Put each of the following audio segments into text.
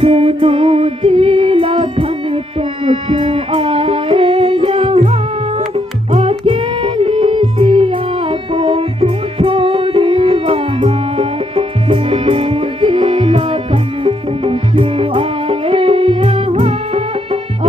सुनो जी लखन तुम क्यों आए यहाँ, अकेली सिया को क्यों छोड़े वहाँ। सुनो जी लखन तुम क्यों आए यहाँ,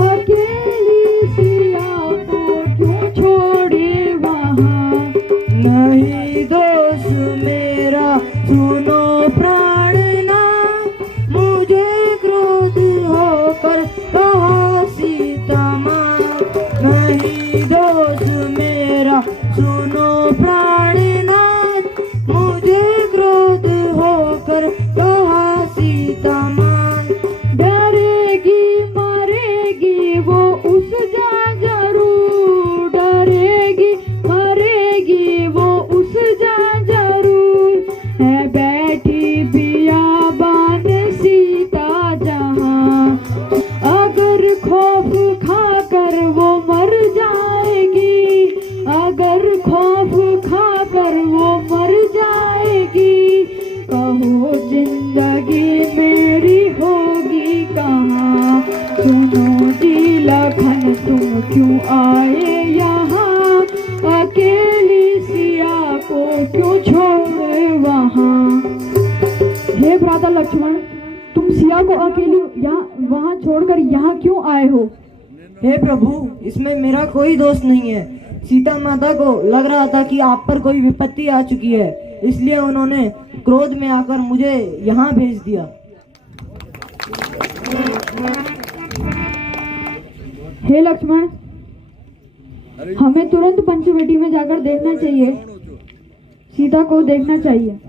अकेली सिया को क्यों छोड़े वहाँ। नहीं दोष मेरा सुनो प्राणनाथ, मुझे क्रोध होकर कहा सीता मात। नहीं दोष मेरा सुनो प्राणनाथ, मुझे क्रोध होकर कहा सीता मात। डरेगी मरेगी वो उस जा जरूर, डरेगी मरेगी वो उस जा जरूर। है बैठी बियाबान सीता जहाँ, अगर खौफ खाकर वो मर जाएगी, अगर खौफ खाकर वो मर जाएगी। कहो जिंदगी मेरी होगी कहाँ। सुनो जी लखन तुम क्यों आए यहाँ, अकेली सिया को क्यों छोड़े वहाँ। हे भ्राता लक्ष्मण, तुम सिया को अकेली यहाँ वहाँ छोड़कर यहाँ क्यों आए हो। हे प्रभु, इसमें मेरा कोई दोष नहीं है। सीता माता को लग रहा था कि आप पर कोई विपत्ति आ चुकी है, इसलिए उन्होंने क्रोध में आकर मुझे यहाँ भेज दिया। हे लक्ष्मण, हमें तुरंत पंचवटी में जाकर देखना चाहिए, सीता को देखना चाहिए।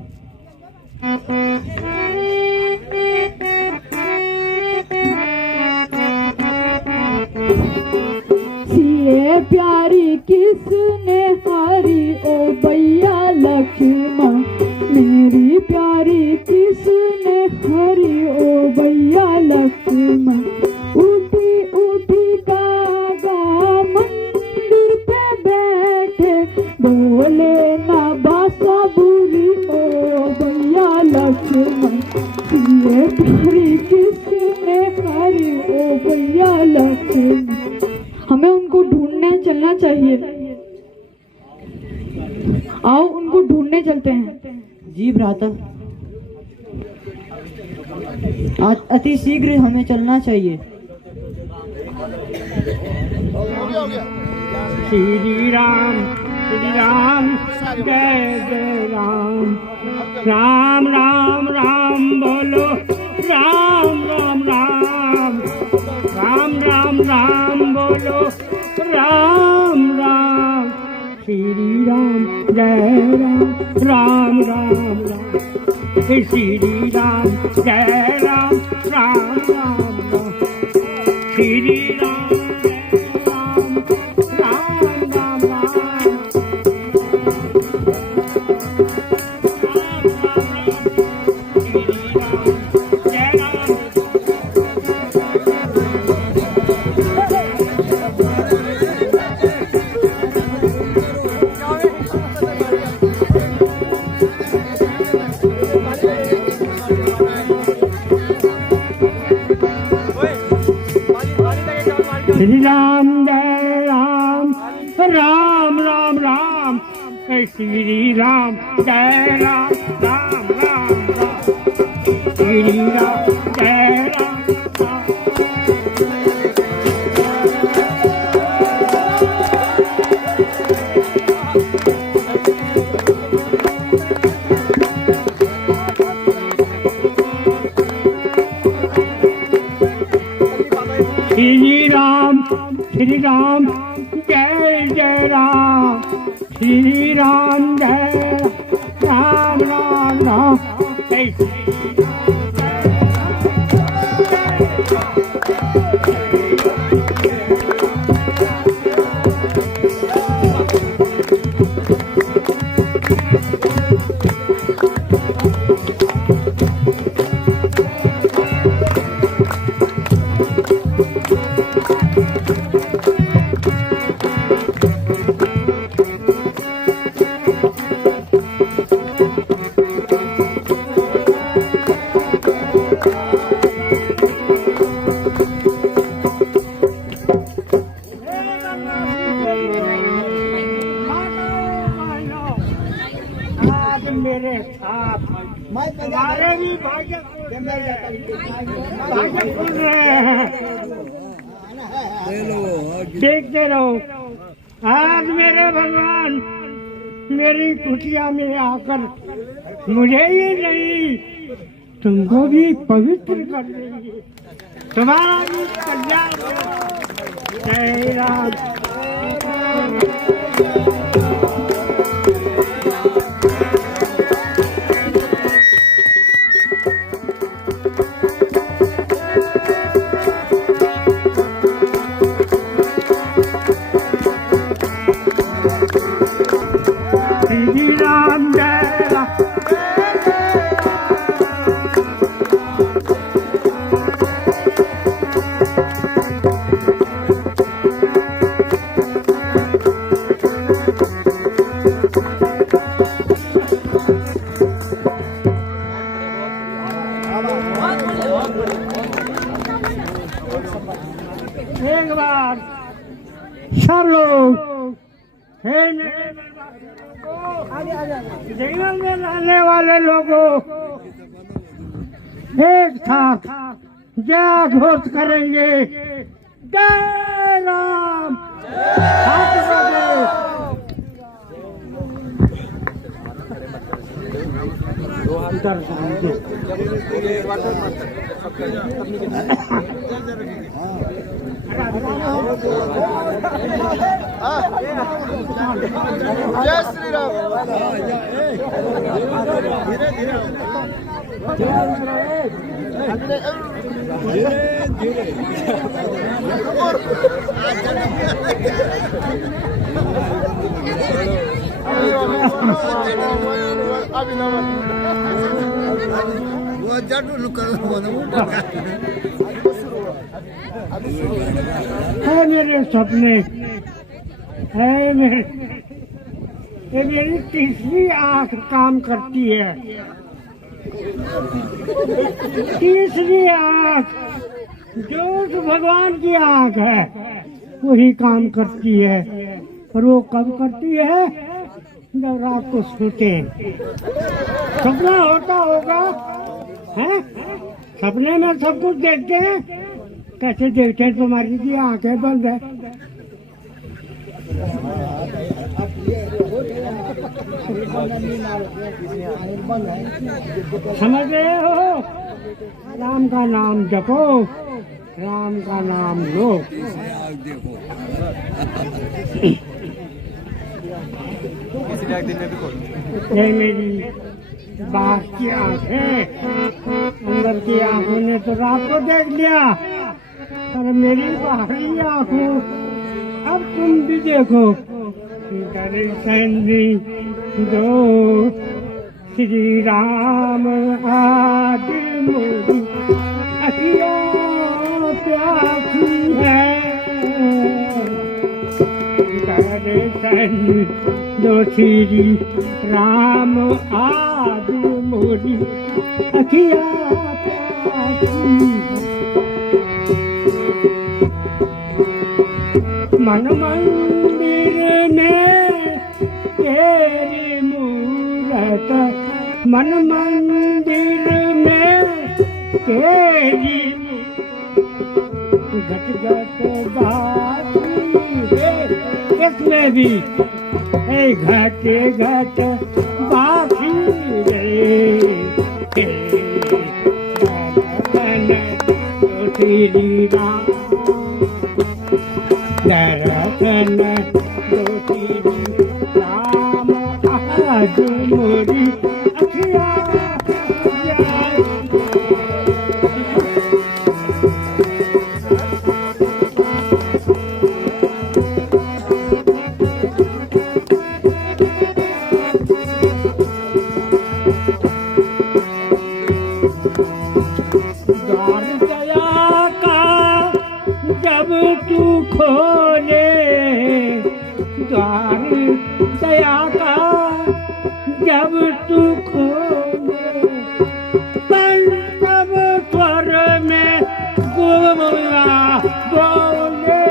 सिए प्यारी किसने हारी ओ भैया लक्ष्मण, मेरी प्यारी किसने हरी ओ भैया लक्ष्मण। उठी उठी कागा मंदिर पे बैठे, बोले ना बासा बुरी ओ भैया लक्ष्मण। सिए प्यारी किसने हरी ओ भैया लक्ष्मण। हमें उनको ढूंढने चलना चाहिए, आओ उनको ढूंढने चलते हैं। जी भ्राता, अति शीघ्र हमें चलना चाहिए। श्री राम जय जय राम। राम राम राम बोलो, राम राम राम। राम राम राम बोलो, राम राम। श्री राम जय राम, राम राम राम। श्री राम जय राम, राम राम राम। श्री राम जय राम, राम राम राम। श्री राम जय राम, राम राम राम। श्री राम जय राम, राम राम राम। श्री राम जय राम, राम। श्री राम जय जय राम। श्री राम जय राम, राम राम। मेरे साथ तुम्हारे भी भाग्य खुल रहे हैं। देखते रहो, आज मेरे भगवान मेरी कुटिया में आकर मुझे ही नहीं तुमको भी पवित्र कर देंगे। तुम्हारा भी कल्याण हो। जय राम। श्री राम जय राम। एक बार सब लोग हे मेरे जीवन में रहने वाले लोगों एक साथ जय घोष करेंगे। जय राम। हाथ बढ़ाओ। जय श्री राम। धीरे धीरे वो जाटू है मेरे सपने है ये मेरी तीसरी आंख काम करती है। तीसरी आंख जो उस भगवान की आंख है वही काम करती है। और वो कब करती है? जब रात को सोते हैं। सपना होता होगा है? सपने में सब कुछ देखते हैं। कैसे देखते हैं? तुम्हारी की आंखें बंद है। समझ रहे हो? राम का नाम जपो, राम का नाम लो। ये मेरी बाहर की आंखें, अंदर की आंखों ने तो रात को देख लिया, पर मेरी बाहरी आंखों अब तुम भी देखो। दर्शन दो श्री राम आज मोरी अखियाँ प्यासी है। दर्शन दो श्री राम आज मोरी अखियाँ प्यासी है। मन मंदिर में तेरी मूरत, मन मंदिर में तेरी घट घट बासी रे, इसमें भी घट घट बासी रे। श्री राम दर्शन दो श्री राम आज मोरी अखियाँ द्वार दया का जब तू खोले, द्वार दया का जब तू खोले, तब स्वर में गुआ बोले।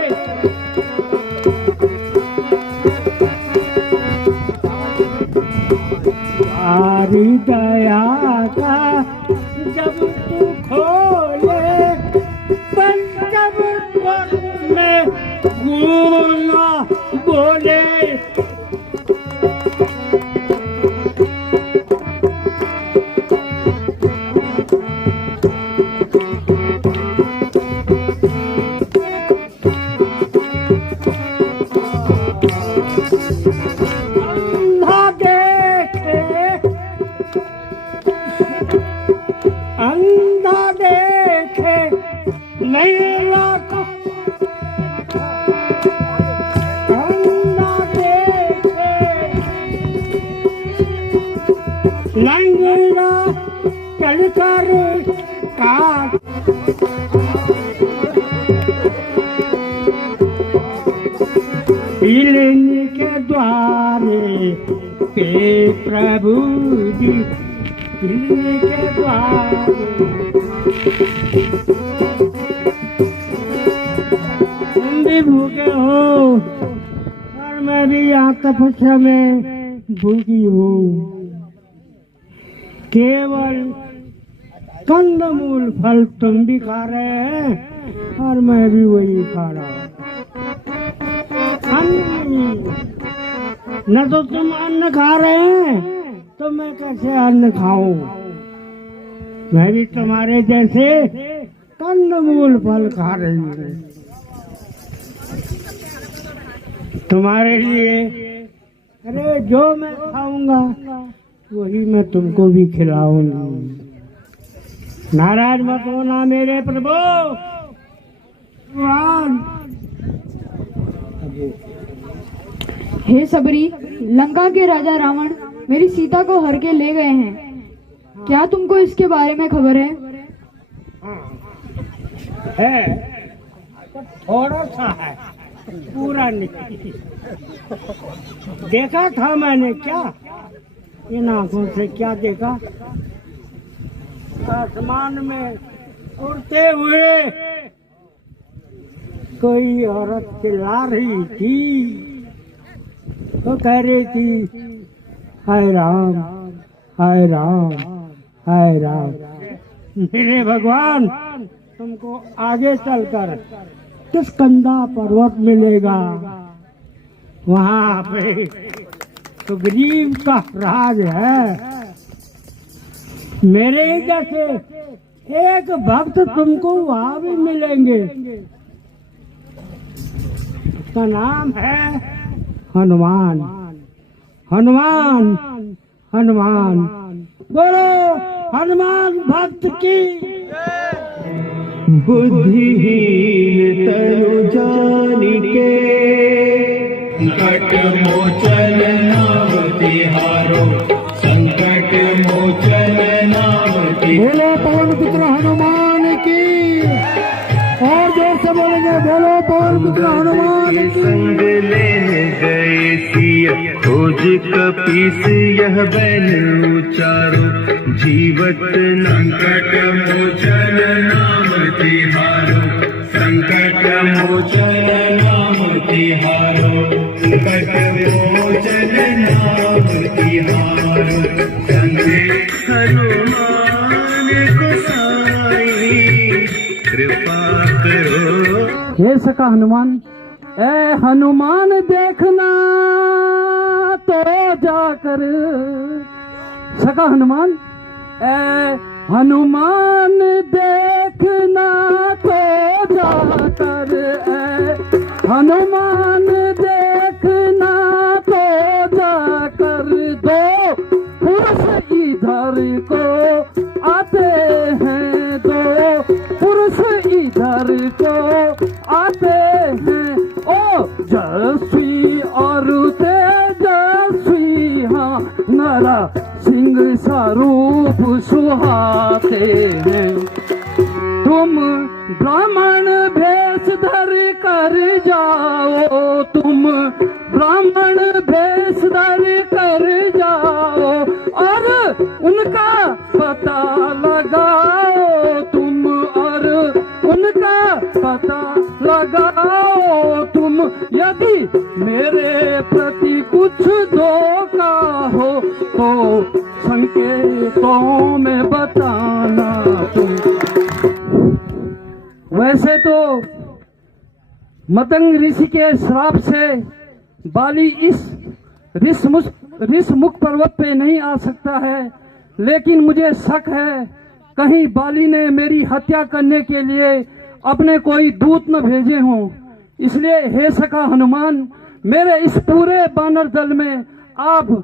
तुम्हारी दया का जब तू खोले पंचम में गूंगा बोले। अंधा देखे लैला को, अंधा देखे लंगड़ा चलकर काट। हिलने के द्वारे पे प्रभु जी, हिलने के द्वारे। तुम भी भूखे हो और मैं भी यहाँ तपस्या में भूखी हूँ। केवल कंदमूल फल तुम भी खा रहे हैं और मैं भी वही खा रहा हूँ। न तो तुम अन्न खा रहे हैं तो मैं कैसे अन्न खाऊं? मैं भी तुम्हारे जैसे कंदमूल फल खा रही हूँ। तुम्हारे लिए अरे जो मैं खाऊंगा वही मैं तुमको भी खिलाऊंगी। नाराज मत होना मेरे प्रभु। हे सबरी, लंका के राजा रावण मेरी सीता को हर के ले गए हैं। क्या तुमको इसके बारे में खबर है? है तो थोड़ा सा है, पूरा नहीं। देखा था मैंने, क्या इन आंखों से क्या देखा? आसमान में उड़ते हुए कोई औरत चिल्ला रही थी, तो कह रही थी हाय राम, हाय राम, हाय राम। मेरे भगवान, तुमको आगे चलकर किस कंधा पर्वत मिलेगा, वहाँ पे सुग्रीव का राज है। मेरे ही जैसे एक भक्त तुमको वहाँ भी मिलेंगे। उसका नाम है हनुमान। हनुमान, हनुमान, बोलो हनुमान भक्त की। बुद्धिहीन तनु जानिके, संकट मोचन नाम तिहारो, संकट मोचन नाम तिहारो। बोलो पवन पुत्र हनुमान की। और जोर से बोलेंगे, बोलो पवन पुत्र हनुमान की। संग लेने गए सिया, खोज कपीस यह बैन उचारो, जीवत संकट मोचन नाम तिहारो, संकट मोचन नाम तिहारो, संकट मोचन नाम तिहारो। संगे हनुमान गोसाई कृपा करो। हे सका हनुमान, ए हनुमान देखना तो जाकर। सका हनुमान, ए हनुमान देखना तो जाकर, ए हनुमान देखना तो जाकर। दो पुरुष इधर को आते हैं, दो पुरुष इधर को आते हैं। ओ जस्वी और तेजस्वी, हाँ नरा सिंह स्वरूप सुहाते हैं। तुम ब्राह्मण भेष धर कर जाओ, तुम ब्राह्मण भेष धर कर जाओ, और उनका पता लगाओ तुम, और उनका पता लगाओ तुम। यदि मेरे प्रति कुछ धोखा हो तो संकेतों में बताना तुम। वैसे तो मतंग ऋषि के श्राप से बाली इस ऋषमुख पर्वत पे नहीं आ सकता है, लेकिन मुझे शक है कहीं बाली ने मेरी हत्या करने के लिए अपने कोई दूत न भेजे हों। इसलिए हे सखा हनुमान, मेरे इस पूरे बानर दल में आप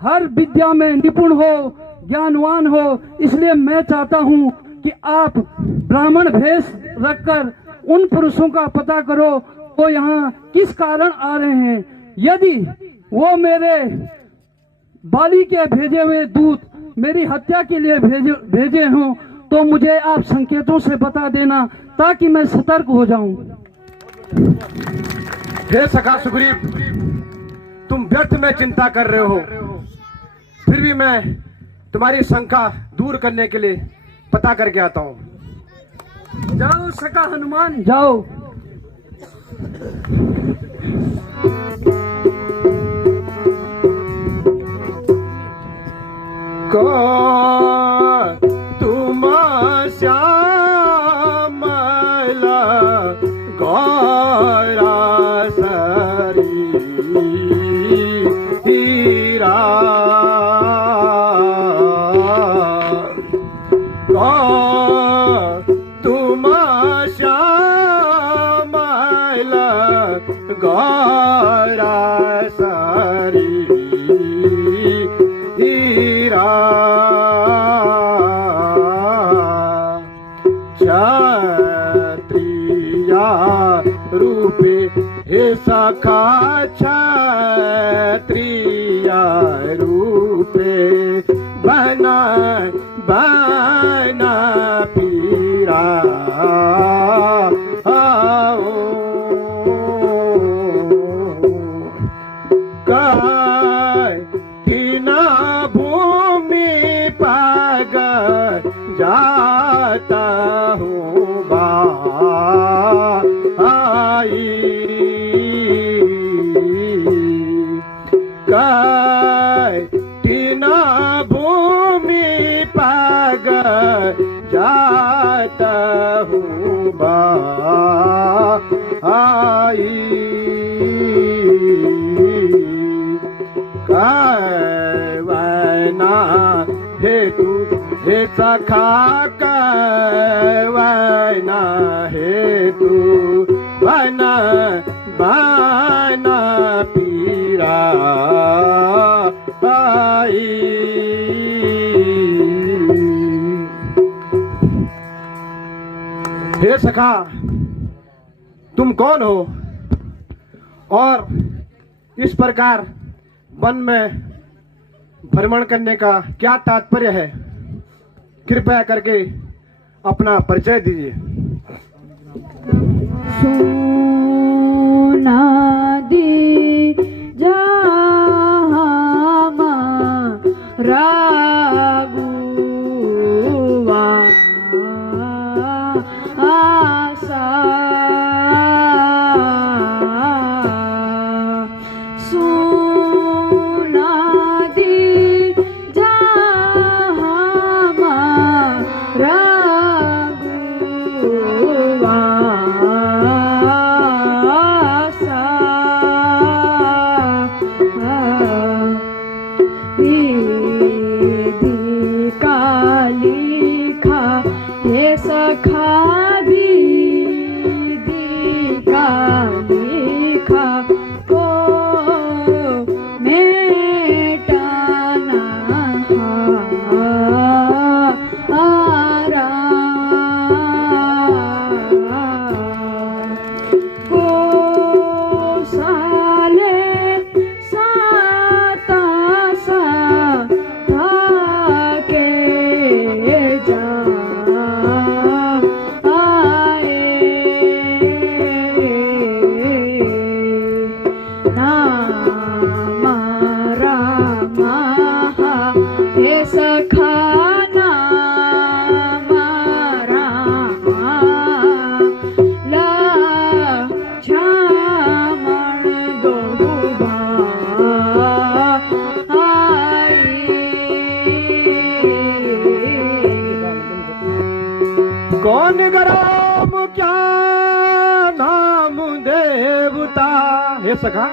हर विद्या में निपुण हो, ज्ञानवान हो, इसलिए मैं चाहता हूं कि आप ब्राह्मण भेष रखकर उन पुरुषों का पता करो वो यहाँ किस कारण आ रहे हैं। यदि वो मेरे बाली के भेजे हुए दूत मेरी हत्या के लिए भेजे हों तो मुझे आप संकेतों से बता देना ताकि मैं सतर्क हो जाऊं। हे सखा सुग्रीव, तुम व्यर्थ में चिंता कर रहे हो, फिर भी मैं तुम्हारी शंका दूर करने के लिए पता करके आता हूं। जाओ सखा हनुमान, जाओ। तुम श्यामला गौरा शरीरा तुम श्यामला गौरा शरीरा क्षत्रिया रूपे हे सखा क्षत्रिया रूपे बना बना पीरा किना भूमि पग जाता हूँ आई किना भूमि पग जाता हूँ आई कैवना हेतु हे सखा कैवना हेतु बना बना पीरा आई। हे सखा, तुम कौन हो और इस प्रकार वन में भ्रमण करने का क्या तात्पर्य है? कृपया करके अपना परिचय दीजिए। सोना दी जहां रागुआ आसा सोना दी जहां रागुआ हे सखा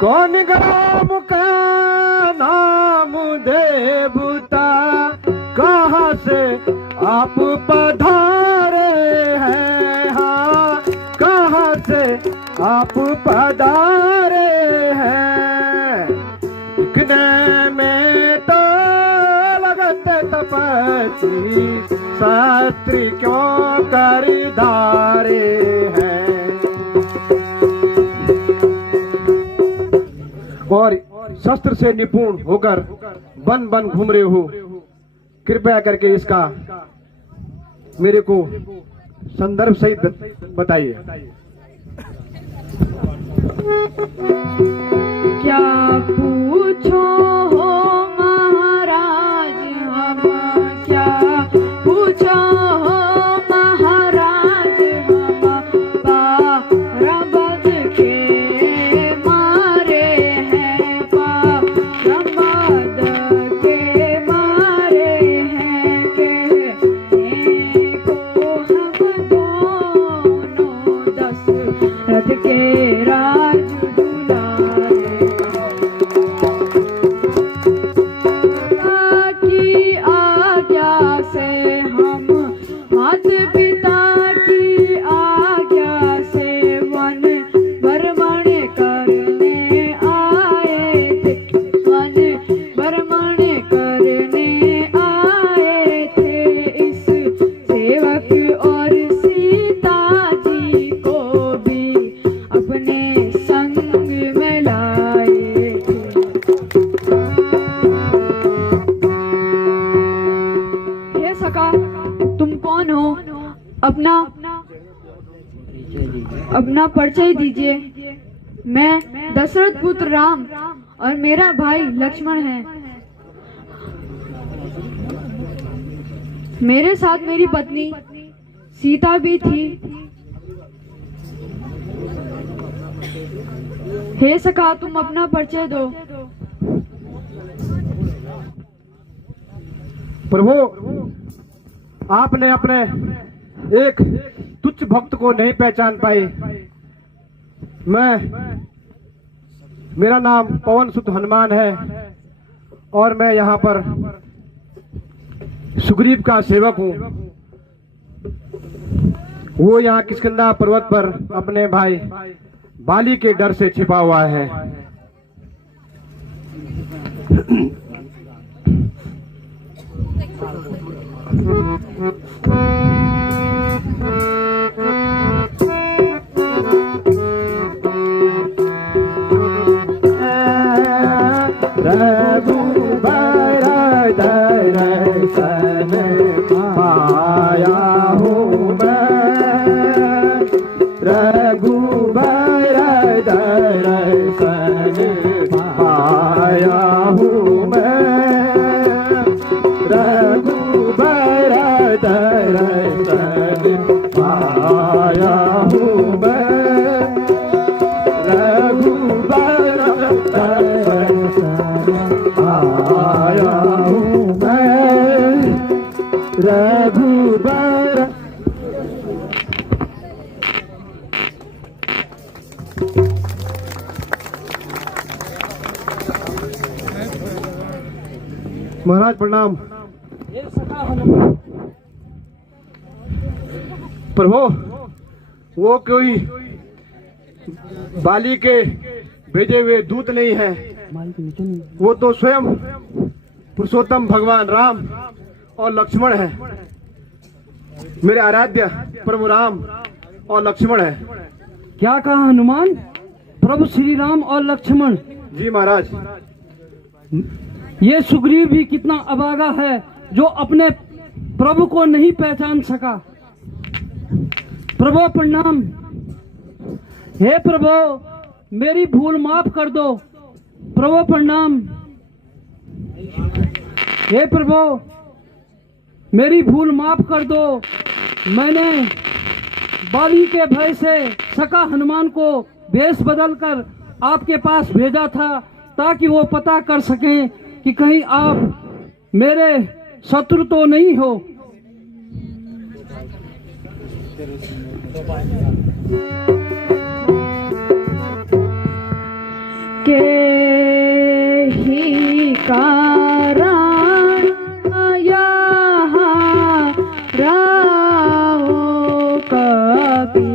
कौन ग्राम का नाम देवता कहाँ से आप पधारे हैं, हाँ कहाँ से आप पधारे हैं। दिखने में तो लगते तपस्वी शास्त्री क्यों कर धारे हैं। और शस्त्र से निपुण होकर वन वन घूम रहे हो, कृपया करके इसका मेरे को संदर्भ सहित बताइए। क्या पूछो हो महाराज हम, क्या पूछो हो महाराज हम, बारबद के मारे हैं, बारबद के मारे हैं, कहने को हम दोनों दशरथ के राज की आज्ञा से हम मात पिता की आज्ञा से वन भ्रमण करने आए थे, वन भ्रमण करने आए थे। इस सेवक और सीता जी को भी अपने संग में लाए थे। हे सखा तुम कौन हो, अपना परिचय दीजिए। मैं दशरथ पुत्र राम और मेरा भाई लक्ष्मण है। मेरे साथ मेरी पत्नी सीता भी थी। हे सखा तुम अपना परिचय दो। प्रभु आपने अपने एक तुच्छ भक्त को नहीं पहचान पाए। मेरा नाम पवन सुत हनुमान है और मैं यहाँ पर सुग्रीव का सेवक हूँ। वो यहाँ किष्किंधा पर्वत पर अपने भाई बाली के डर से छिपा हुआ है। रघुबर दर्शन पाया हूँ मैं, रघुबर दर्शन पाया हूँ मैं, रघुबर दर्शन पाया हूँ मैं, रघुबर आया हूँ मैं, रघुबर। महाराज प्रणाम। प्रभु वो कोई बाली के भेजे हुए दूत नहीं है, वो तो स्वयं पुरुषोत्तम भगवान राम और लक्ष्मण है। मेरे आराध्य प्रभु राम और लक्ष्मण है। क्या कहा हनुमान? प्रभु श्री राम और लक्ष्मण? जी महाराज। ये सुग्रीव भी कितना अभागा है जो अपने प्रभु को नहीं पहचान सका। प्रभु प्रणाम। हे प्रभु मेरी भूल माफ कर दो। प्रभु प्रणाम। हे प्रभु मेरी भूल माफ कर दो। मैंने बाली के भय से सका हनुमान को वेश बदलकर आपके पास भेजा था ताकि वो पता कर सकें कि कहीं आप मेरे शत्रु तो नहीं हो। के ही कारण यहाँ राहो कपीसा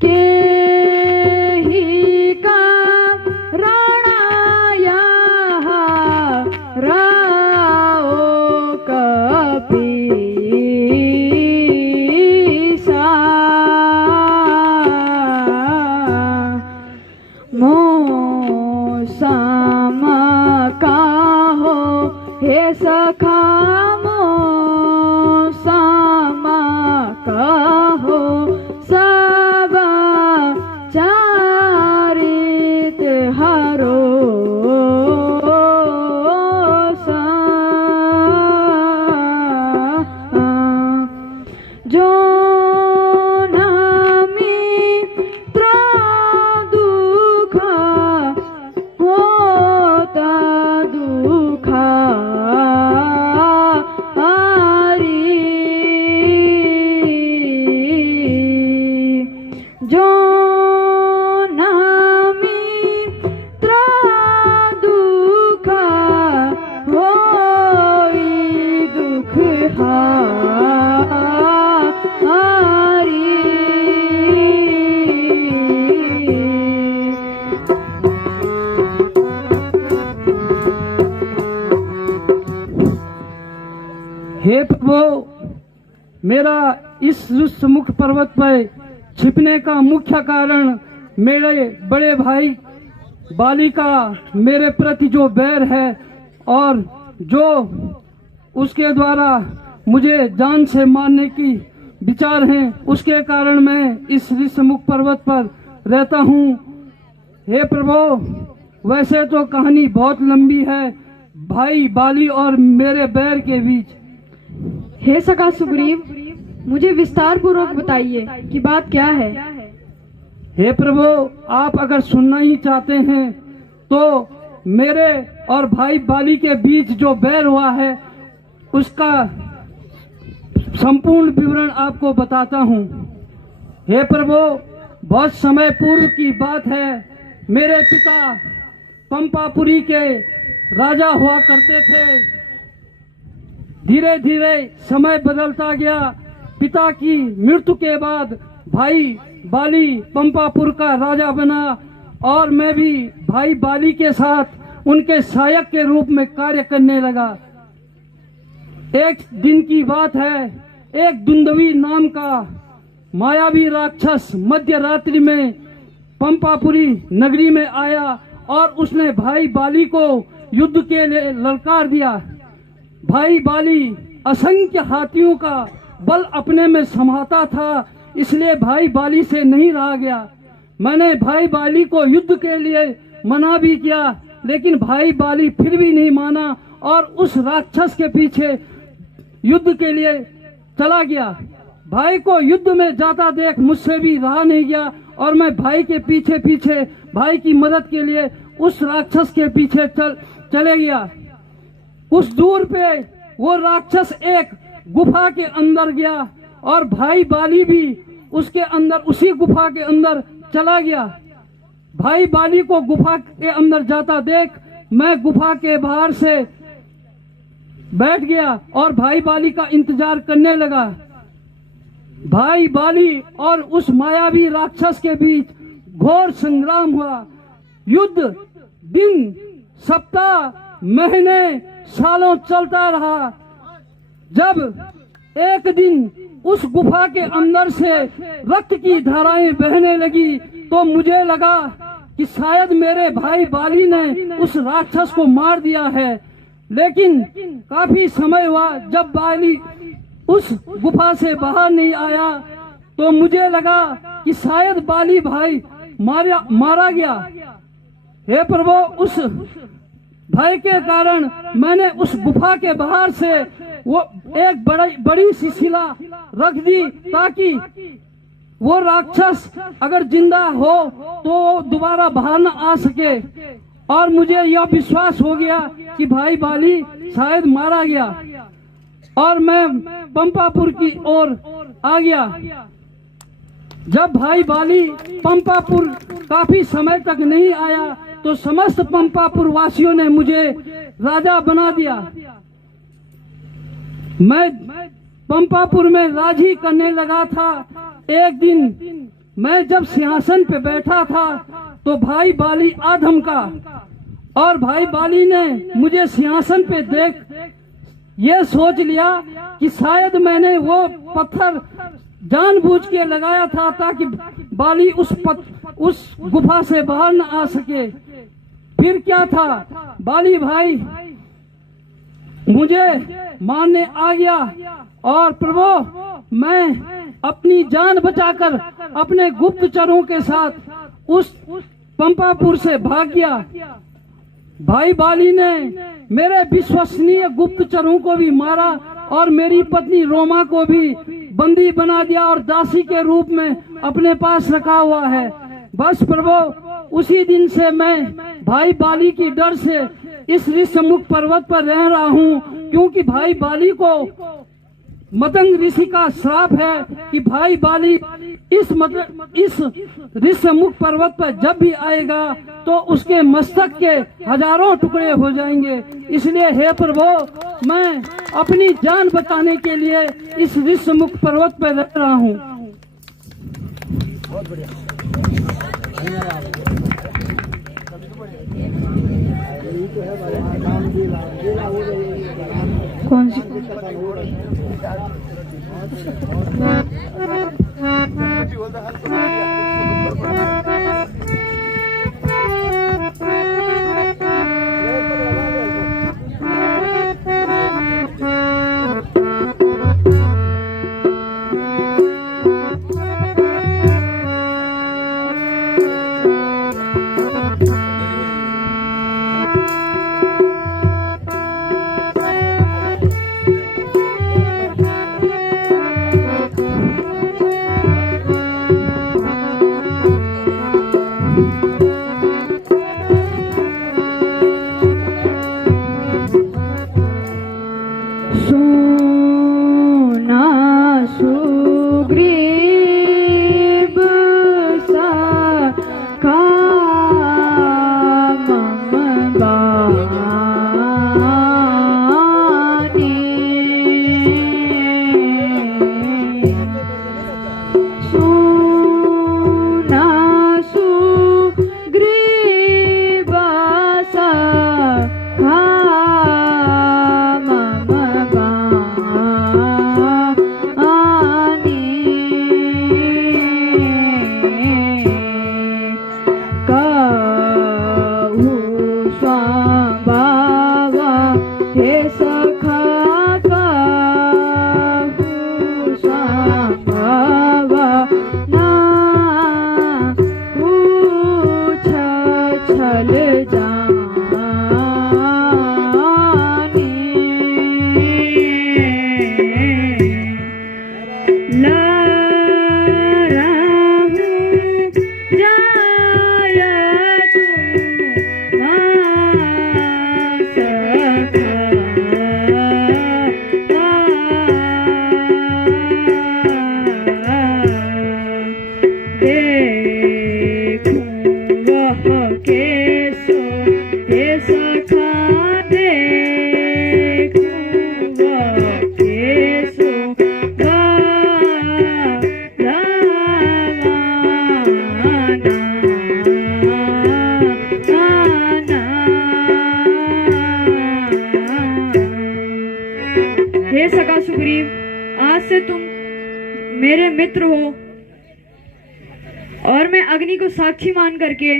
के ही कारण यहाँ राहो कपीसा मौसम का हो हे सखा मौसम का हो सब चारित हरो जो मित्र दुख होता दुख जो मित्र दुख होई दुख हे प्रभु, मेरा इस रुस्तमुख पर्वत पर छिपने का मुख्य कारण मेरे बड़े भाई बाली का मेरे प्रति जो बैर है और जो उसके द्वारा मुझे जान से मारने की विचार हैं, उसके कारण मैं इस रुस्तमुख पर्वत पर रहता हूँ। हे प्रभु, वैसे तो कहानी बहुत लंबी है भाई बाली और मेरे बैर के बीच। हे सखा सुग्रीव, मुझे विस्तार पूर्वक बताइए कि बात क्या है। हे प्रभु, आप अगर सुनना ही चाहते हैं तो मेरे और भाई बाली के बीच जो बैर हुआ है उसका संपूर्ण विवरण आपको बताता हूँ। हे प्रभु, बहुत समय पूर्व की बात है। मेरे पिता पंपापुरी के राजा हुआ करते थे। धीरे धीरे समय बदलता गया। पिता की मृत्यु के बाद भाई बाली पंपापुर का राजा बना और मैं भी भाई बाली के साथ उनके सहायक के रूप में कार्य करने लगा। एक दिन की बात है, एक दुंदवी नाम का मायावी राक्षस मध्य रात्रि में पंपापुरी नगरी में आया और उसने भाई बाली को युद्ध के लिए ललकार दिया। भाई बाली असंख्य हाथियों का बल अपने में समाता था, इसलिए भाई बाली से नहीं रहा गया। मैंने भाई बाली को युद्ध के लिए मना भी किया, लेकिन भाई बाली फिर भी नहीं माना और उस राक्षस के पीछे युद्ध के लिए चला गया। भाई को युद्ध में जाता देख मुझसे भी रहा नहीं गया और मैं भाई के पीछे पीछे भाई की मदद के लिए उस राक्षस के पीछे चले गया। उस दूर पे वो राक्षस एक गुफा के अंदर गया और भाई बाली भी उसके अंदर उसी गुफा के अंदर चला गया। भाई बाली को गुफा के अंदर जाता देख मैं गुफा के बाहर से बैठ गया और भाई बाली का इंतजार करने लगा। भाई बाली और उस मायावी राक्षस के बीच घोर संग्राम हुआ। युद्ध दिन, सप्ताह, महीने, सालों चलता रहा। जब एक दिन उस गुफा के अंदर से रक्त की धाराएं बहने लगी तो मुझे लगा कि शायद मेरे भाई बाली ने उस राक्षस को मार दिया है। लेकिन काफी समय हुआ, जब बाली उस गुफा से बाहर नहीं आया तो मुझे लगा कि शायद बाली भाई मारा गया। हे प्रभु, उस भय के कारण मैंने उस गुफा के बाहर से वो एक बड़ी सी शिला रख दी ताकि वो राक्षस अगर जिंदा हो तो दोबारा बाहर न आ सके। और मुझे यह विश्वास हो गया कि भाई बाली शायद मारा गया। और मैं पंपापुर की ओर आ गया। जब भाई बाली पंपापुर काफी समय तक नहीं आया तो समस्त पंपापुर वासियों ने मुझे राजा बना दिया। मैं पंपापुर में राज ही करने लगा था। एक दिन मैं जब सिंहासन पे बैठा था तो भाई बाली आ धमका और भाई बाली ने मुझे सिंहासन पे देख ये सोच लिया कि शायद मैंने वो पत्थर जानबूझ के लगाया था ताकि बाली उस गुफा से बाहर न आ सके। फिर क्या था, बाली भाई मुझे मारने आ गया और प्रभु मैं अपनी जान बचाकर अपने गुप्तचरों के साथ उस पंपापुर से भाग गया। भाई बाली ने मेरे विश्वसनीय गुप्तचरों को भी मारा और मेरी पत्नी रोमा को भी बंदी बना दिया और दासी के रूप में अपने पास रखा हुआ है। बस प्रभु उसी दिन से मैं भाई बाली की डर से इस ऋषमुख पर्वत पर रह रहा हूँ, क्योंकि भाई बाली को मतंग ऋषि का श्राप है कि भाई बाली इस ऋषमुख पर्वत पर जब भी आएगा तो उसके मस्तक के हजारों टुकड़े हो जाएंगे। इसलिए हे प्रभु मैं अपनी जान बचाने के लिए इस ऋषमुख पर्वत पर रह रहा हूँ। कौन सी हे सखा सुग्रीव, आज से तुम मेरे मित्र हो और मैं अग्नि को साक्षी मान करके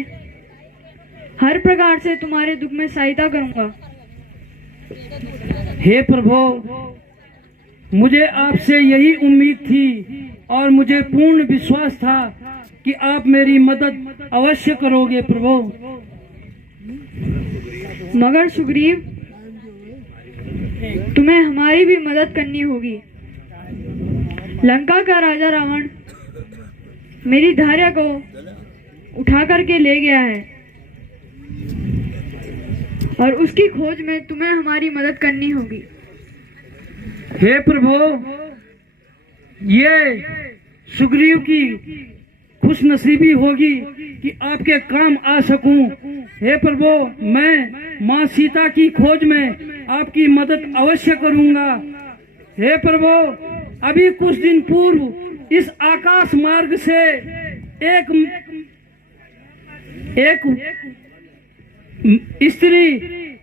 हर प्रकार से तुम्हारे दुख में सहायता करूंगा। हे प्रभु मुझे आपसे यही उम्मीद थी और मुझे पूर्ण विश्वास था कि आप मेरी मदद अवश्य करोगे प्रभु। मगर सुग्रीव तुम्हें हमारी भी मदद करनी होगी। लंका का राजा रावण मेरी धार्या को उठा करके ले गया है और उसकी खोज में तुम्हें हमारी मदद करनी होगी। हे प्रभु, ये सुग्रीव की खुश नसीबी होगी कि आपके काम आ सकूं। हे प्रभु, मैं माँ सीता की खोज में आपकी मदद अवश्य करूंगा। हे प्रभु, अभी कुछ दिन पूर्व इस आकाश मार्ग से एक स्त्री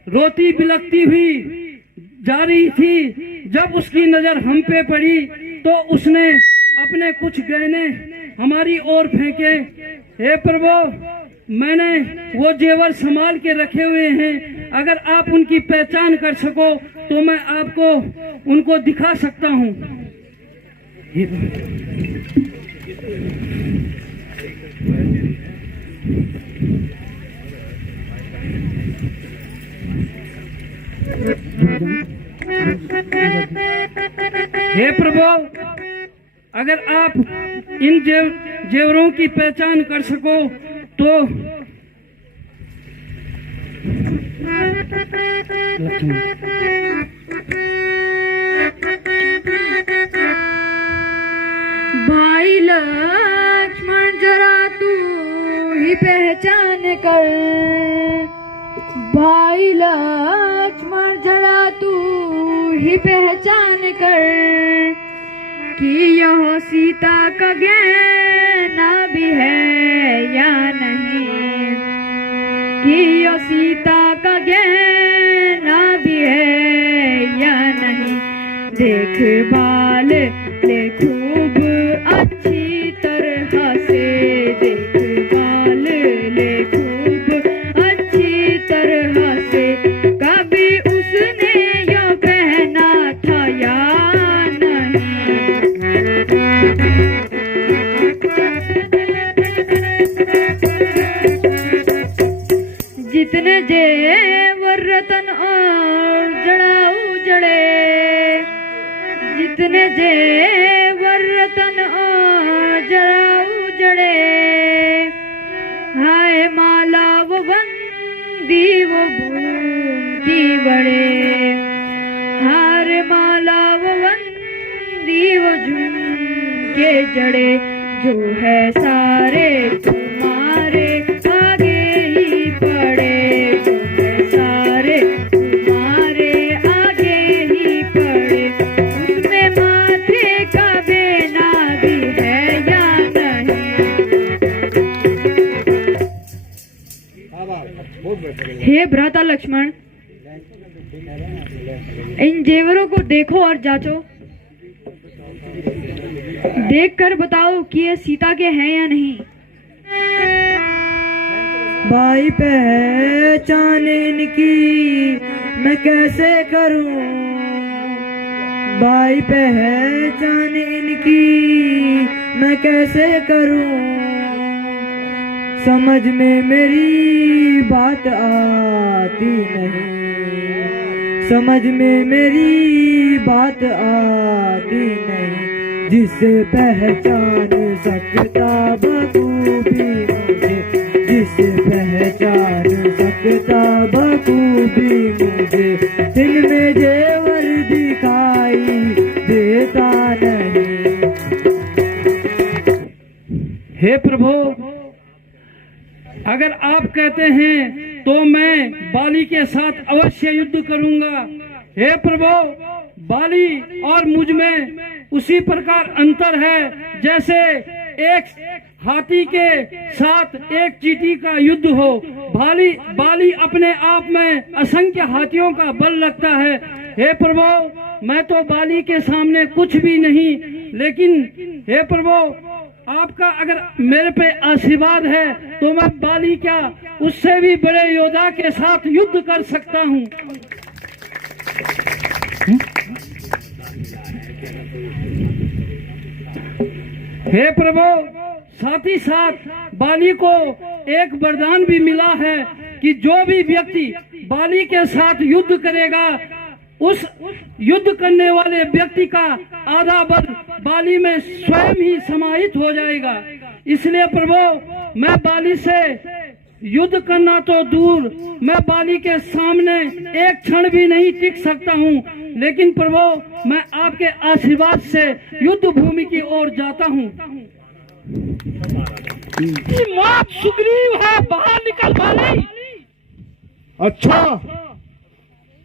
रोती बिलखती हुई जा रही थी। जब उसकी नजर हम पे पड़ी तो उसने अपने कुछ गहने हमारी ओर फेंके। हे प्रभु, मैंने वो जेवर संभाल के रखे हुए हैं। अगर आप उनकी पहचान कर सको तो मैं आपको उनको दिखा सकता हूँ। हे प्रभु, अगर आप इन जेवरों की पहचान कर सको तो भाई लक्ष्मण जरा तू ही पहचान कर, भाई लक्ष्मण जरा तू ही पहचान कर कि यह सीता का गहना भी है या नहीं, कि यह सीता का गहना भी है या नहीं। देख बाल ले खूब अच्छी तरह से, देख बाल ले खूब अच्छी तरह से। कभी उसने यो पहना था या जितने जेवर रतन और जड़ाऊ जड़े, जितने जेवर रतन और जड़ाऊ जड़े। हाय माला वो बंदी वो भूमती बड़े, हाय माला वो बंदी वो झुमके जड़े। जो है सारे तुम्हारे आगे ही पड़े, जो है सारे तुम्हारे आगे ही पड़े। उसमें माथे का बेना भी है या नहीं। हे भ्राता लक्ष्मण, इन जेवरों को देखो और जांचो। देखकर बताओ कि ये सीता के हैं या नहीं। भाई पहचान इनकी मैं कैसे करूं, भाई पहचान इनकी मैं कैसे करूं। समझ में मेरी बात आती नहीं, समझ में मेरी बात आती नहीं। जिस पहचान सकता बखूबी मुझे, जिस पहचान सकता बखूबी मुझे। दिल में जेवर दिखाई देता नहीं। हे प्रभु, अगर आप कहते हैं तो मैं बाली के साथ अवश्य युद्ध करूंगा। हे प्रभु, बाली और मुझ में उसी प्रकार अंतर है जैसे एक हाथी के साथ एक चींटी का युद्ध हो। बाली अपने आप में असंख्य हाथियों का बल रखता है। हे प्रभु, मैं तो बाली के सामने कुछ भी नहीं, लेकिन हे प्रभु, आपका अगर मेरे पे आशीर्वाद है तो मैं बाली क्या उससे भी बड़े योद्धा के साथ युद्ध कर सकता हूँ। हे प्रभु, साथ ही साथ बाली को एक वरदान भी मिला है कि जो भी व्यक्ति बाली के साथ युद्ध करेगा उस युद्ध करने वाले व्यक्ति का आधा बल बाली में स्वयं ही समाहित हो जाएगा। इसलिए प्रभु, मैं बाली से युद्ध करना तो दूर, मैं बाली के सामने एक क्षण भी नहीं टिक सकता हूँ। लेकिन प्रभु मैं आपके आशीर्वाद से युद्ध भूमि की ओर जाता हूँ। मौत सुग्रीव है, बाहर निकल बाली। अच्छा,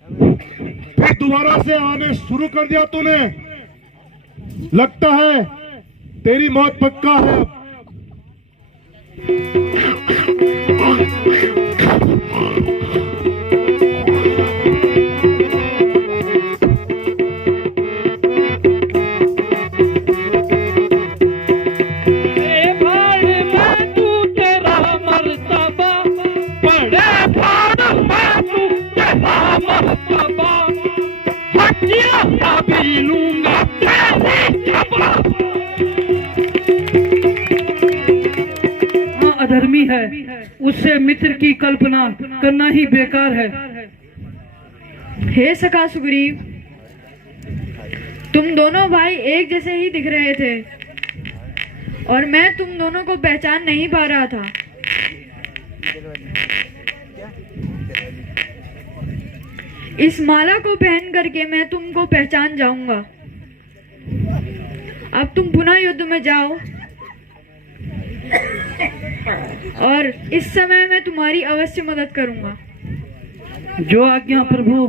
फिर दोबारा से आने शुरू कर दिया तूने। लगता है तेरी मौत पक्का है। अधर्मी है, उससे मित्र की कल्पना करना ही बेकार है। हे सखा सुग्रीव, तुम दोनों भाई एक जैसे ही दिख रहे थे और मैं तुम दोनों को पहचान नहीं पा रहा था। इस माला को पहन करके मैं तुमको पहचान जाऊंगा। अब तुम पुनः युद्ध में जाओ और इस समय मैं तुम्हारी अवश्य मदद करूंगा। जो आज्ञा प्रभु।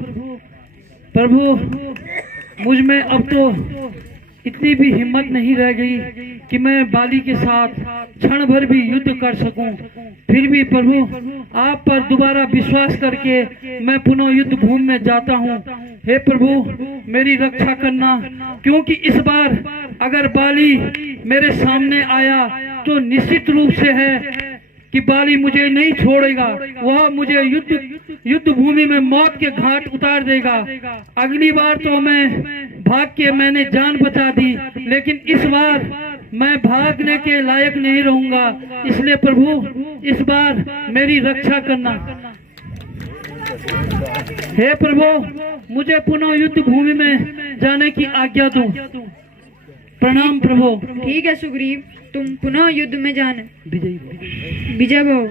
प्रभु मुझ में अब तो इतनी भी हिम्मत नहीं रह गई कि मैं बाली के साथ क्षण भर भी युद्ध कर सकूं। फिर भी प्रभु आप पर दोबारा विश्वास करके मैं पुनः युद्ध भूमि में जाता हूं। हे प्रभु मेरी रक्षा करना, क्योंकि इस बार अगर बाली मेरे सामने आया तो निश्चित रूप से है कि बाली मुझे नहीं छोड़ेगा। वह मुझे युद्ध भूमि में मौत के घाट उतार देगा। अगली बार तो मैं भाग के मैंने जान बचा दी, लेकिन इस बार मैं भागने के लायक नहीं रहूंगा। इसलिए प्रभु इस बार मेरी रक्षा करना। हे प्रभु मुझे पुनः युद्ध भूमि में जाने की आज्ञा दो। प्रणाम प्रभु। ठीक है सुग्रीव, तुम पुनः युद्ध में जाना। विजय भव।